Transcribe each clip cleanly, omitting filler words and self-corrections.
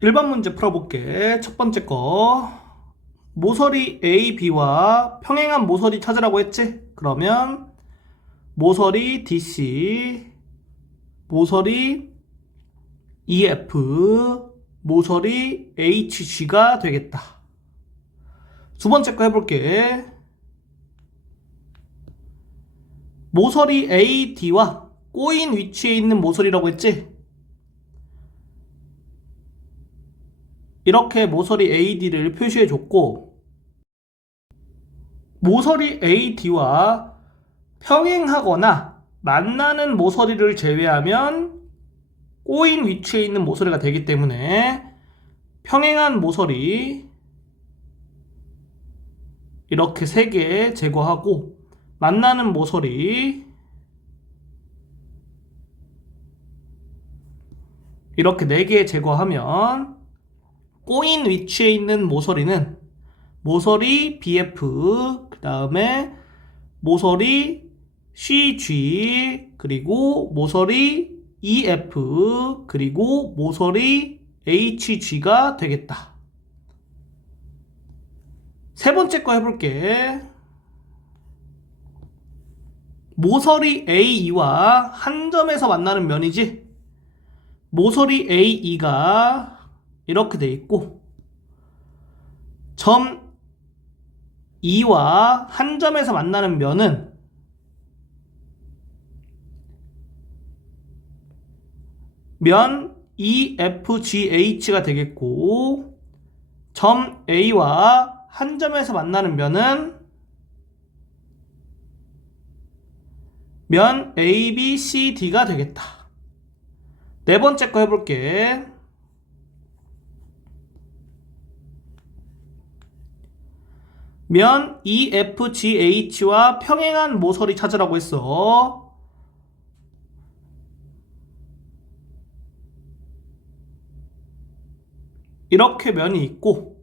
1번 문제 풀어볼게. 첫 번째 거. 모서리 A, B와 평행한 모서리 찾으라고 했지? 그러면 모서리 DC, 모서리 EF, 모서리 HG가 되겠다. 두 번째 거 해볼게. 모서리 AD와 꼬인 위치에 있는 모서리라고 했지? 이렇게 모서리 AD를 표시해줬고, 모서리 AD와 평행하거나 만나는 모서리를 제외하면 꼬인 위치에 있는 모서리가 되기 때문에 평행한 모서리 이렇게 3개 제거하고 만나는 모서리 이렇게 4개 제거하면 꼬인 위치에 있는 모서리는 모서리 BF, 그 다음에 모서리 CG, 그리고 모서리 EF, 그리고 모서리 HG가 되겠다. 세 번째 거 해볼게. 모서리 AE와 한 점에서 만나는 면이지? 모서리 AE가 이렇게 돼 있고, 점 E와 한 점에서 만나는 면은 면 EFGH가 되겠고, 점 A와 한 점에서 만나는 면은 면 ABCD가 되겠다. 네 번째 거 해볼게. 면 EFGH와 평행한 모서리 찾으라고 했어. 이렇게 면이 있고,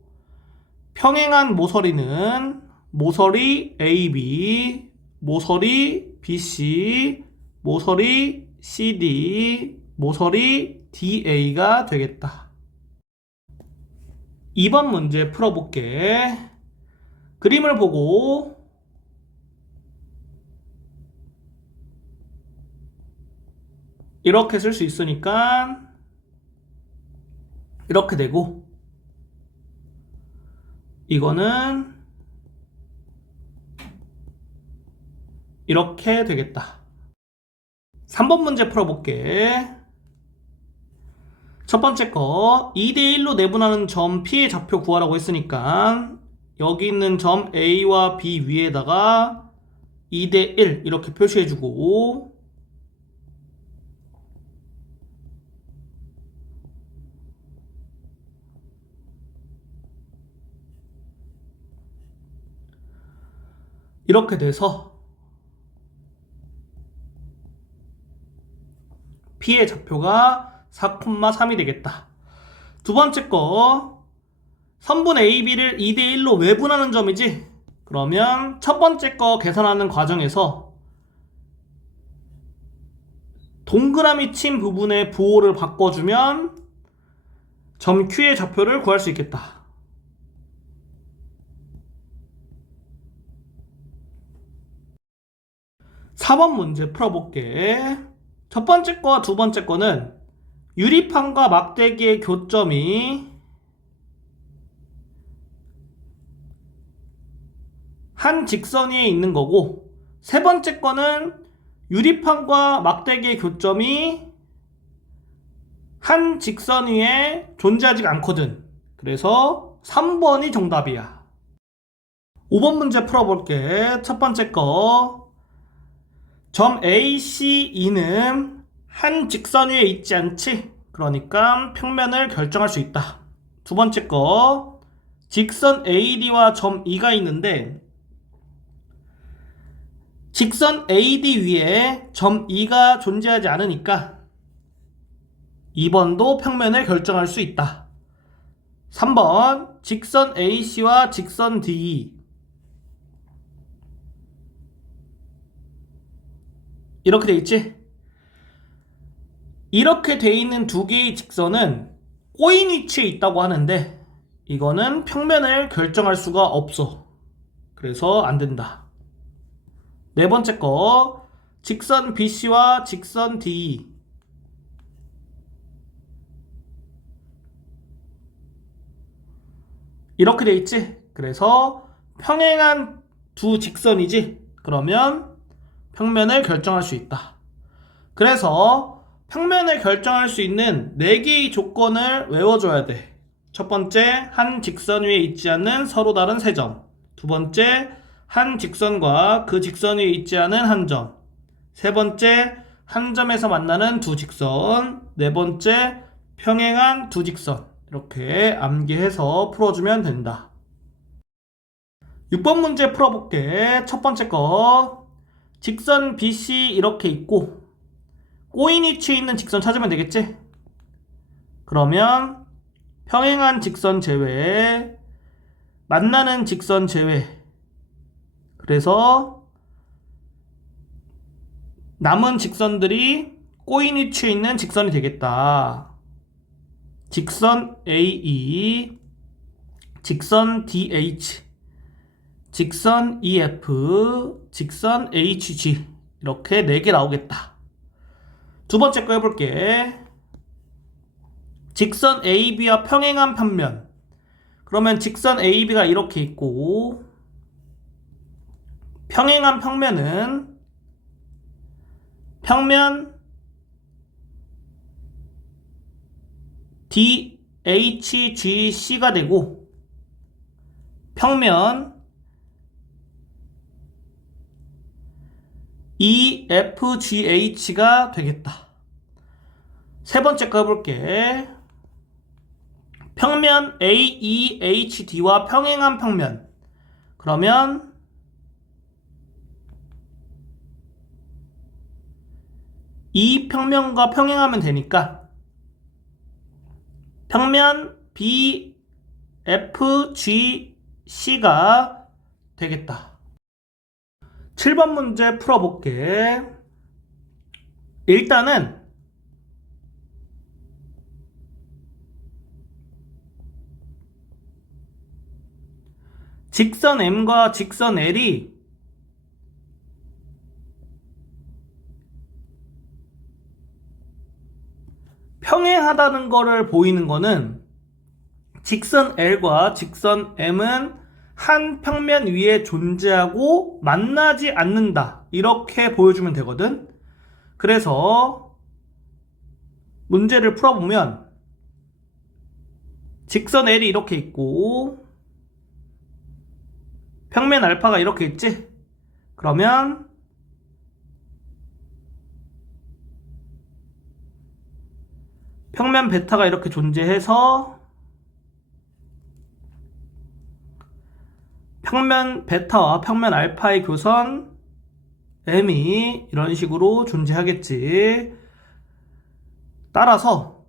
평행한 모서리는 모서리 AB, 모서리 BC, 모서리 CD, 모서리 DA가 되겠다. 2번 문제 풀어볼게. 그림을 보고 이렇게 쓸 수 있으니까 이렇게 되고, 이거는 이렇게 되겠다. 3번 문제 풀어볼게. 첫 번째 거 2대1로 내분하는 점 P의 좌표 구하라고 했으니까 여기 있는 점 A와 B 위에다가 2대1 이렇게 표시해주고, 이렇게 돼서 P의 좌표가 4,3이 되겠다. 두 번째 거 선분 AB를 2대1로 외분하는 점이지? 그러면 첫 번째 거 계산하는 과정에서 동그라미 친 부분의 부호를 바꿔주면 점 Q의 좌표를 구할 수 있겠다. 4번 문제 풀어볼게. 첫 번째 거와 두 번째 거는 유리판과 막대기의 교점이 한 직선 위에 있는 거고, 세 번째 거는 유리판과 막대기의 교점이 한 직선 위에 존재하지 않거든. 그래서 3번이 정답이야. 5번 문제 풀어볼게. 첫 번째 거. 점 ACE는 한 직선 위에 있지 않지? 그러니까 평면을 결정할 수 있다. 두 번째 거. 직선 AD와 점 E가 있는데 직선 AD 위에 점 E가 존재하지 않으니까 2번도 평면을 결정할 수 있다. 3번 직선 AC와 직선 DE 이렇게 돼 있지? 이렇게 돼 있는 두 개의 직선은 꼬인 위치에 있다고 하는데 이거는 평면을 결정할 수가 없어. 그래서 안 된다. 네 번째 거, 직선 BC와 직선 DE. 이렇게 돼 있지? 그래서 평행한 두 직선이지? 그러면 평면을 결정할 수 있다. 그래서 평면을 결정할 수 있는 4개의 조건을 외워줘야 돼. 첫 번째, 한 직선 위에 있지 않는 서로 다른 세 점. 두 번째, 한 직선과 그 직선 위에 있지 않은 한 점. 세 번째, 한 점에서 만나는 두 직선. 네 번째, 평행한 두 직선. 이렇게 암기해서 풀어주면 된다. 6번 문제 풀어볼게. 첫 번째 거, 직선 BC 이렇게 있고 꼬인 위치에 있는 직선 찾으면 되겠지? 그러면 평행한 직선 제외, 만나는 직선 제외. 그래서 남은 직선들이 꼬인 위치에 있는 직선이 되겠다. 직선 AE, 직선 DH, 직선 EF, 직선 HG. 이렇게 4개 나오겠다. 두 번째 거 해볼게. 직선 AB와 평행한 평면. 그러면 직선 AB가 이렇게 있고 평행한 평면은 평면 DHGC가 되고 평면 EFGH가 되겠다. 세 번째 거 해볼게. 평면 AEHD와 평행한 평면. 그러면 이 평면과 평행하면 되니까 평면 BFGC가 되겠다. 7번 문제 풀어볼게. 일단은 직선 M과 직선 L이 평행하다는 거를 보이는 거는 직선 L과 직선 M은 한 평면 위에 존재하고 만나지 않는다. 이렇게 보여주면 되거든. 그래서 문제를 풀어보면 직선 L이 이렇게 있고 평면 알파가 이렇게 있지? 그러면 평면 베타가 이렇게 존재해서 평면 베타와 평면 알파의 교선 M이 이런 식으로 존재하겠지. 따라서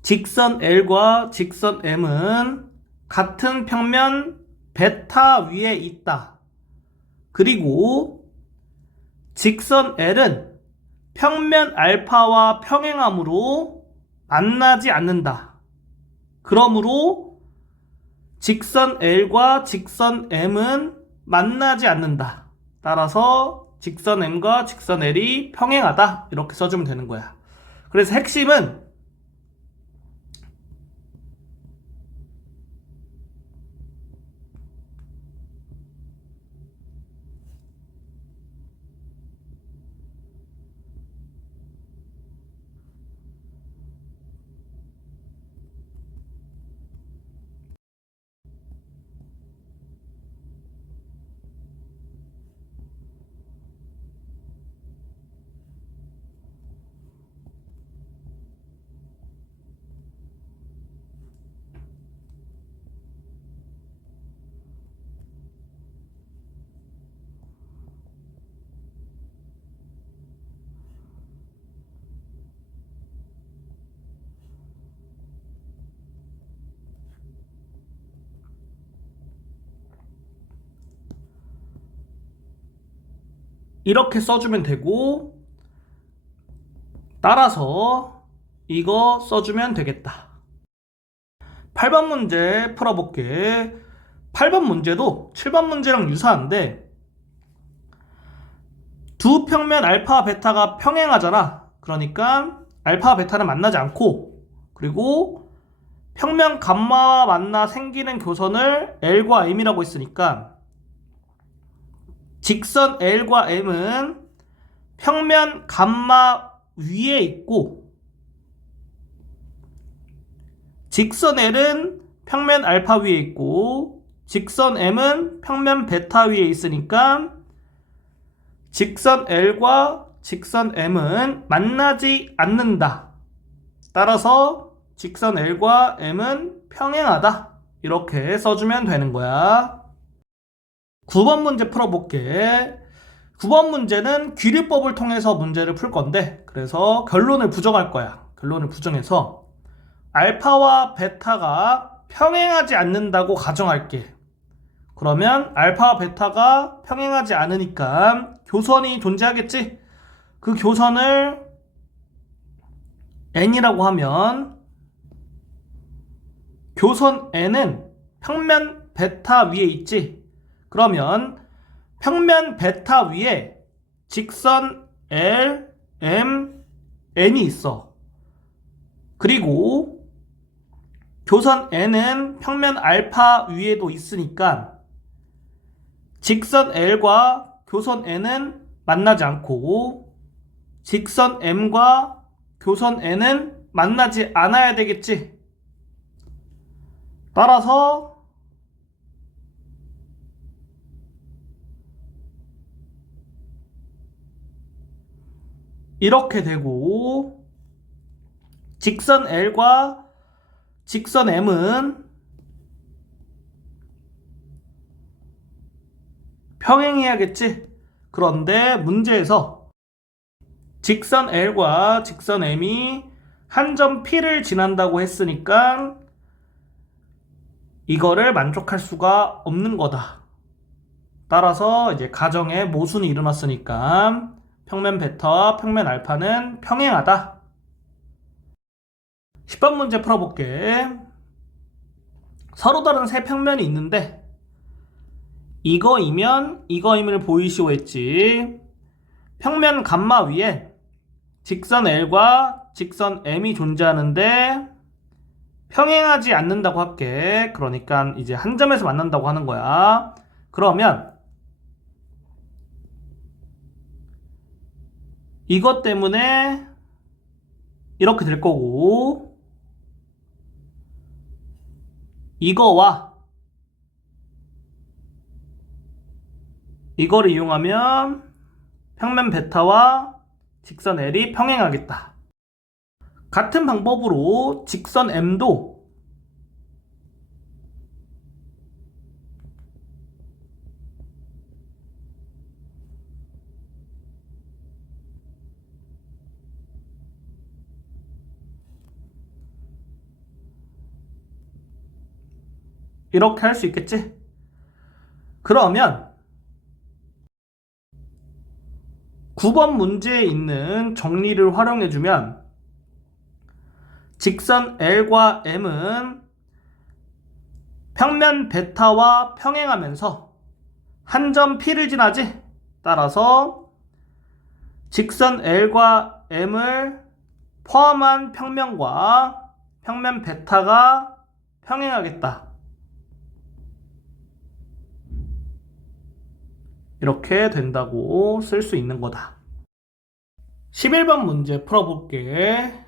직선 L과 직선 M은 같은 평면 베타 위에 있다. 그리고 직선 L은 평면 알파와 평행함으로 만나지 않는다. 그러므로 직선 L과 직선 M은 만나지 않는다. 따라서 직선 M과 직선 L이 평행하다. 이렇게 써주면 되는 거야. 그래서 핵심은 이렇게 써주면 되고 따라서 이거 써주면 되겠다. 8번 문제 풀어볼게. 8번 문제도 7번 문제랑 유사한데 두 평면 알파와 베타가 평행하잖아. 그러니까 알파와 베타는 만나지 않고, 그리고 평면 감마와 만나 생기는 교선을 L과 M이라고 했으니까 직선 L과 M은 평면 감마 위에 있고 직선 L은 평면 알파 위에 있고 직선 M은 평면 베타 위에 있으니까 직선 L과 직선 M은 만나지 않는다. 따라서 직선 L과 M은 평행하다. 이렇게 써주면 되는 거야. 9번 문제 풀어볼게. 9번 문제는 귀류법을 통해서 문제를 풀 건데, 그래서 결론을 부정할 거야. 결론을 부정해서 알파와 베타가 평행하지 않는다고 가정할게. 그러면 알파와 베타가 평행하지 않으니까 교선이 존재하겠지? 그 교선을 N이라고 하면 교선 N은 평면 베타 위에 있지? 그러면 평면 베타 위에 직선 L, M, N이 있어. 그리고 교선 N은 평면 알파 위에도 있으니까 직선 L과 교선 N은 만나지 않고 직선 M과 교선 N은 만나지 않아야 되겠지. 따라서 이렇게 되고 직선 L과 직선 M은 평행해야겠지. 그런데 문제에서 직선 L과 직선 M이 한 점 P를 지난다고 했으니까 이거를 만족할 수가 없는 거다. 따라서 이제 가정에 모순이 일어났으니까 평면 베타와 평면 알파는 평행하다. 10번 문제 풀어볼게. 서로 다른 세 평면이 있는데 이거이면 이거임을 보이시오 했지. 평면 감마 위에 직선 L과 직선 M이 존재하는데 평행하지 않는다고 할게. 그러니까 이제 한 점에서 만난다고 하는 거야. 그러면 이것 때문에 이렇게 될 거고, 이거와 이거를 이용하면 평면 베타와 직선 L이 평행하겠다. 같은 방법으로 직선 M도 이렇게 할 수 있겠지? 그러면 9번 문제에 있는 정리를 활용해주면 직선 L과 M은 평면 베타와 평행하면서 한 점 P를 지나지? 따라서 직선 L과 M을 포함한 평면과 평면 베타가 평행하겠다. 이렇게 된다고 쓸 수 있는 거다. 11번 문제 풀어볼게.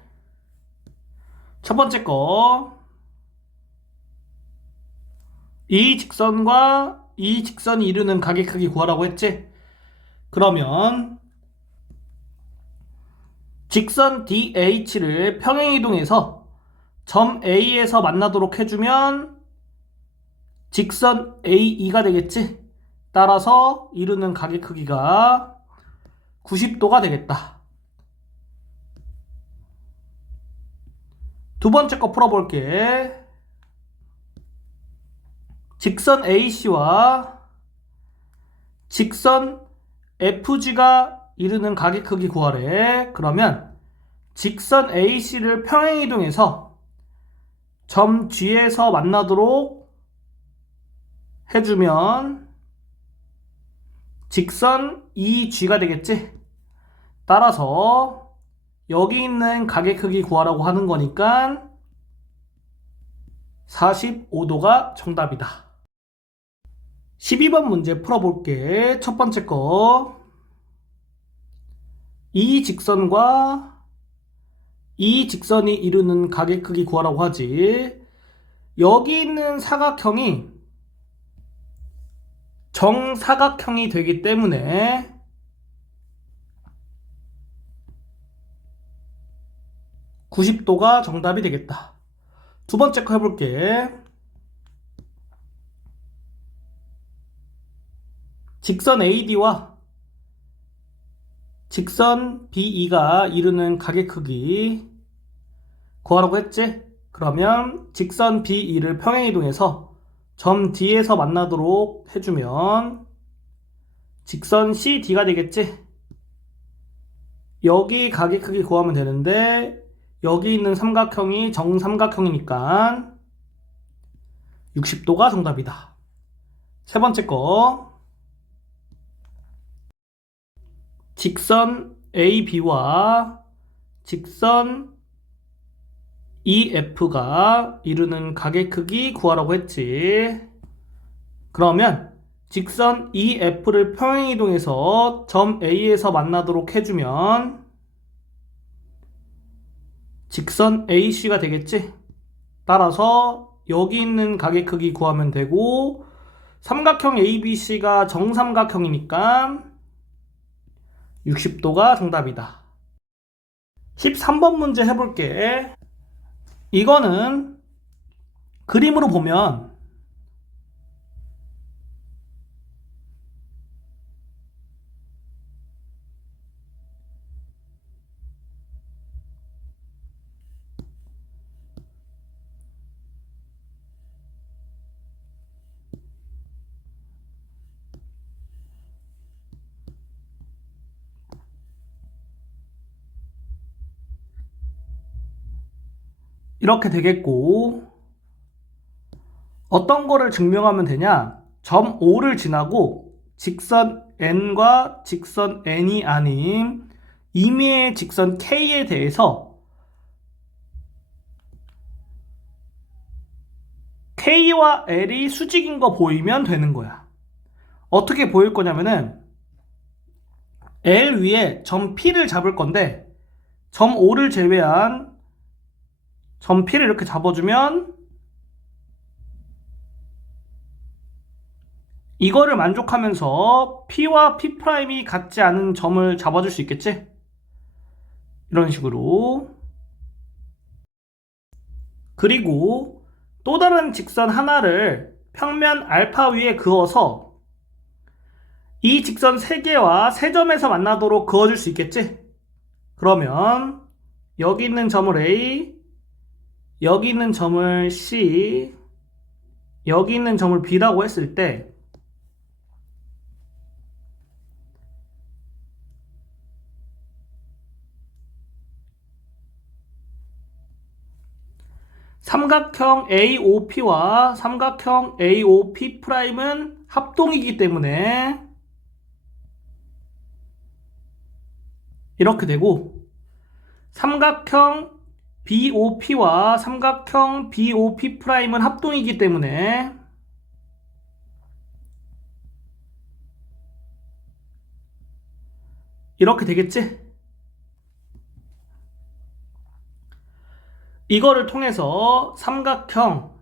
첫 번째 거, 이 직선과 이 직선이 이루는 각의 크기 구하라고 했지? 그러면 직선 DH를 평행 이동해서 점 A에서 만나도록 해주면 직선 AE가 되겠지? 따라서 이루는 각의 크기가 90도가 되겠다. 두 번째 거 풀어볼게. 직선 AC와 직선 FG가 이루는 각의 크기 구하래. 그러면 직선 AC를 평행이동해서 점 G에서 만나도록 해주면 직선 EG가 되겠지? 따라서 여기 있는 가게 크기 구하라고 하는 거니까 45도가 정답이다. 12번 문제 풀어볼게. 첫 번째 거. 이 직선과 이 직선이 이루는 가게 크기 구하라고 하지. 여기 있는 사각형이 정사각형이 되기 때문에 (90도가) 정답이 되겠다. 두 번째 거 해볼게. 직선 AD와 직선 BE가 이루는 가게 크기 구하라고 했지? 그러면 직선 BE를 평행이동해서 점 D에서 만나도록 해주면 직선 CD가 되겠지? 여기 가게 크기 구하면 되는데 여기 있는 삼각형이 정삼각형이니까 60도가 정답이다. 세 번째 거. 직선 AB와 직선 EF가 이루는 가게 크기 구하라고 했지. 그러면 직선 EF를 평행이동해서 점 A에서 만나도록 해주면 직선 AC가 되겠지? 따라서 여기 있는 가게 크기 구하면 되고 삼각형 ABC가 정삼각형이니까 60도가 정답이다. 13번 문제 해볼게. 이거는 그림으로 보면 이렇게 되겠고, 어떤 거를 증명하면 되냐? 점 O를 지나고 직선 N과 직선 N이 아닌 임의의 직선 K에 대해서 K와 L이 수직인 거 보이면 되는 거야. 어떻게 보일 거냐면은 L 위에 점 P를 잡을 건데 점 O를 제외한 점 P를 이렇게 잡아주면 이거를 만족하면서 P와 P'이 같지 않은 점을 잡아줄 수 있겠지? 이런 식으로. 그리고 또 다른 직선 하나를 평면 알파 위에 그어서 이 직선 3개와 3점에서 만나도록 그어줄 수 있겠지? 그러면 여기 있는 점을 A, 여기 있는 점을 C, 여기 있는 점을 B라고 했을 때 삼각형 AOP와 삼각형 AOP'은 합동이기 때문에 이렇게 되고 삼각형 BOP와 삼각형 BOP'은 합동이기 때문에 이렇게 되겠지? 이거를 통해서 삼각형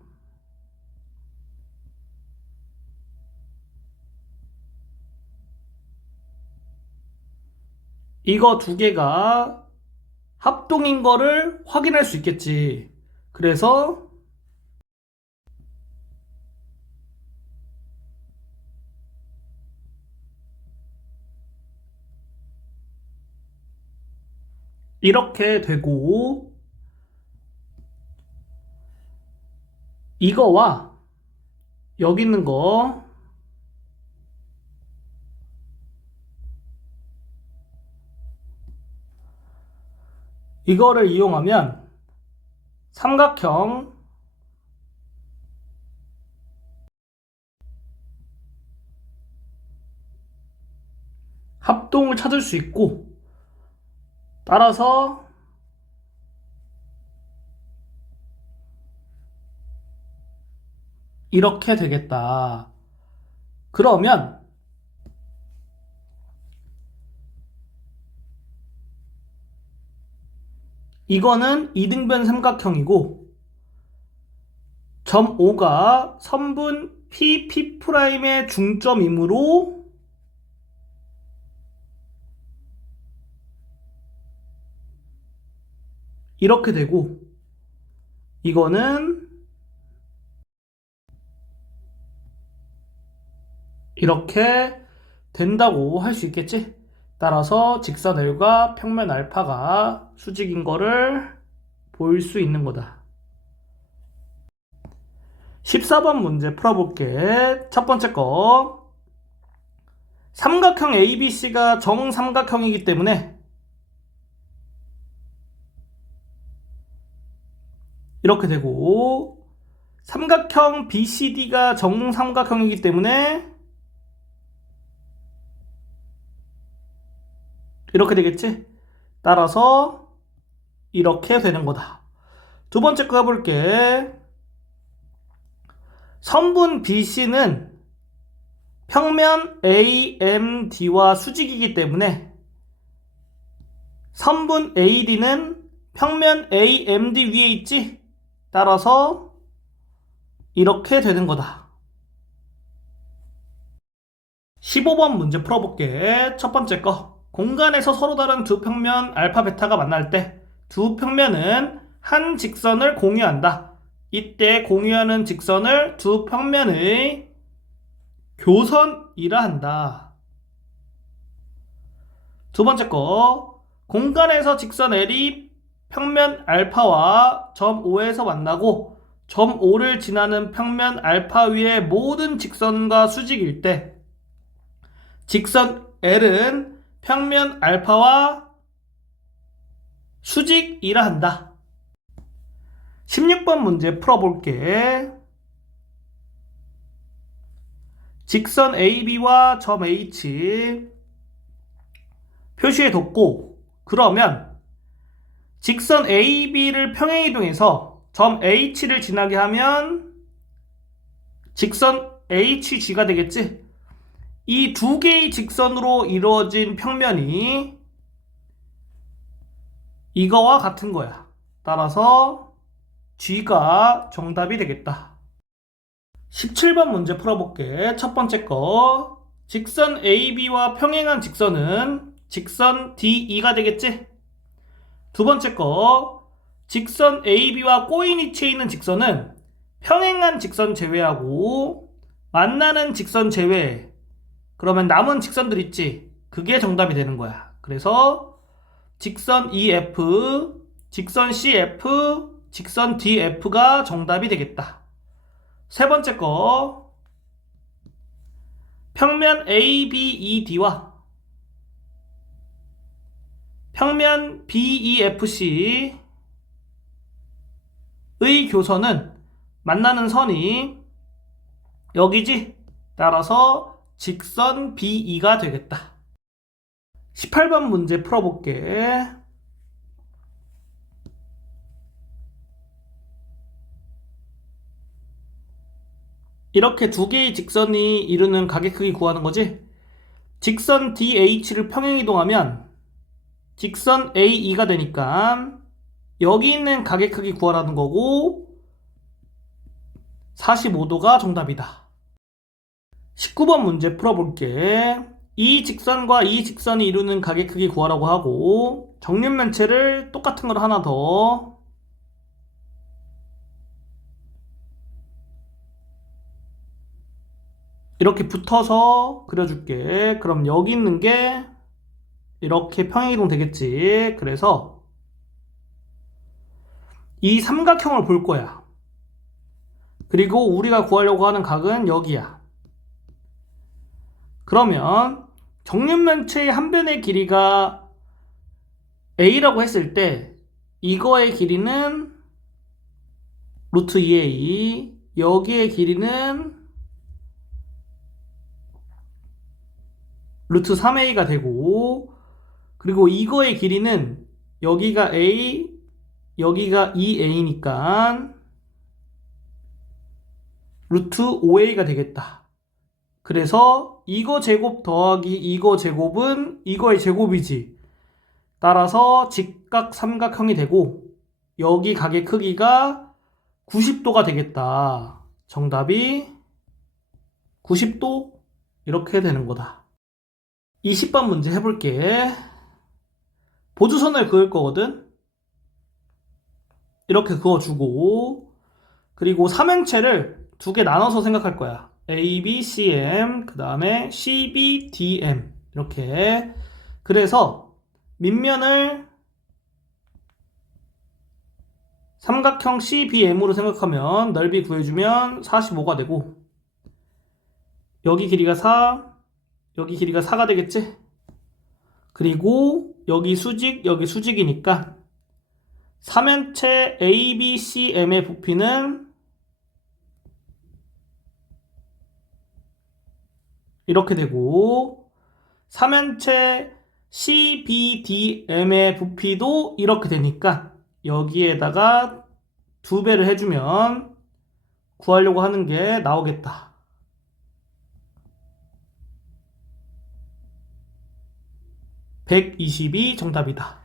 이거 두 개가 합동인 거를 확인할 수 있겠지. 그래서 이렇게 되고 이거와 여기 있는 거 이거를 이용하면 삼각형 합동을 찾을 수 있고, 따라서 이렇게 되겠다. 그러면 이거는 이등변 삼각형이고, 점 O가 선분 P'P'의 중점이므로 이렇게 되고, 이거는 이렇게 된다고 할 수 있겠지? 따라서 직선 L과 평면 알파가 수직인 거를 볼 수 있는 거다. 14번 문제 풀어볼게. 첫 번째 거. 삼각형 ABC가 정삼각형이기 때문에 이렇게 되고, 삼각형 BCD가 정삼각형이기 때문에 이렇게 되겠지? 따라서 이렇게 되는 거다. 두 번째 거 해볼게. 선분 BC는 평면 AMD와 수직이기 때문에 선분 AD는 평면 AMD 위에 있지? 따라서 이렇게 되는 거다. 15번 문제 풀어볼게. 첫 번째 거. 공간에서 서로 다른 두 평면 알파 베타가 만날 때 두 평면은 한 직선을 공유한다. 이때 공유하는 직선을 두 평면의 교선이라 한다. 두 번째 거. 공간에서 직선 L이 평면 알파와 점 O에서 만나고 점 O를 지나는 평면 알파 위의 모든 직선과 수직일 때 직선 L은 평면 알파와 수직이라 한다. 16번 문제 풀어볼게. 직선 AB와 점 H 표시해뒀고, 그러면 직선 AB를 평행이동해서 점 H를 지나게 하면 직선 HG가 되겠지? 이 두 개의 직선으로 이루어진 평면이 이거와 같은 거야. 따라서 G가 정답이 되겠다. 17번 문제 풀어볼게. 첫 번째 거. 직선 AB와 평행한 직선은 직선 DE가 되겠지? 두 번째 거. 직선 AB와 꼬인 위치에 있는 직선은 평행한 직선 제외하고 만나는 직선 제외. 그러면 남은 직선들 있지? 그게 정답이 되는 거야. 그래서 직선 EF, 직선 CF, 직선 DF가 정답이 되겠다. 세 번째 거. 평면 ABED와 평면 BEFC의 교선은 만나는 선이 여기지? 따라서 직선 BE가 되겠다. 18번 문제 풀어볼게. 이렇게 두 개의 직선이 이루는 가게 크기 구하는 거지? 직선 DH를 평행이동하면 직선 AE가 되니까 여기 있는 가게 크기 구하라는 거고 45도가 정답이다. 19번 문제 풀어볼게. 이 직선과 이 직선이 이루는 가게 크기 구하라고 하고 정육면체를 똑같은 걸 하나 더 이렇게 붙어서 그려줄게. 그럼 여기 있는 게 이렇게 평행이동 되겠지. 그래서 이 삼각형을 볼 거야. 그리고 우리가 구하려고 하는 각은 여기야. 그러면 정육면체의 한 변의 길이가 A라고 했을 때 이거의 길이는 루트 2a, 여기의 길이는 루트 3a가 되고, 그리고 이거의 길이는 여기가 a, 여기가 2a니까 루트 5a가 되겠다. 그래서 이거 제곱 더하기 이거 제곱은 이거의 제곱이지. 따라서 직각 삼각형이 되고 여기 각의 크기가 90도가 되겠다. 정답이 90도 이렇게 되는 거다. 20번 문제 해볼게. 보조선을 그을 거거든. 이렇게 그어주고, 그리고 삼형체를 두 개 나눠서 생각할 거야. A, B, C, M, 그 다음에 C, B, D, M 이렇게. 그래서 밑면을 삼각형 CBM으로 생각하면 넓이 구해주면 45가 되고, 여기 길이가 4, 여기 길이가 4가 되겠지? 그리고 여기 수직, 여기 수직이니까 삼형체 ABCM의 부피는 이렇게 되고, 삼형체 CBDM의 부피도 이렇게 되니까 여기에다가 2배를 해주면 구하려고 하는 게 나오겠다. 120이 정답이다.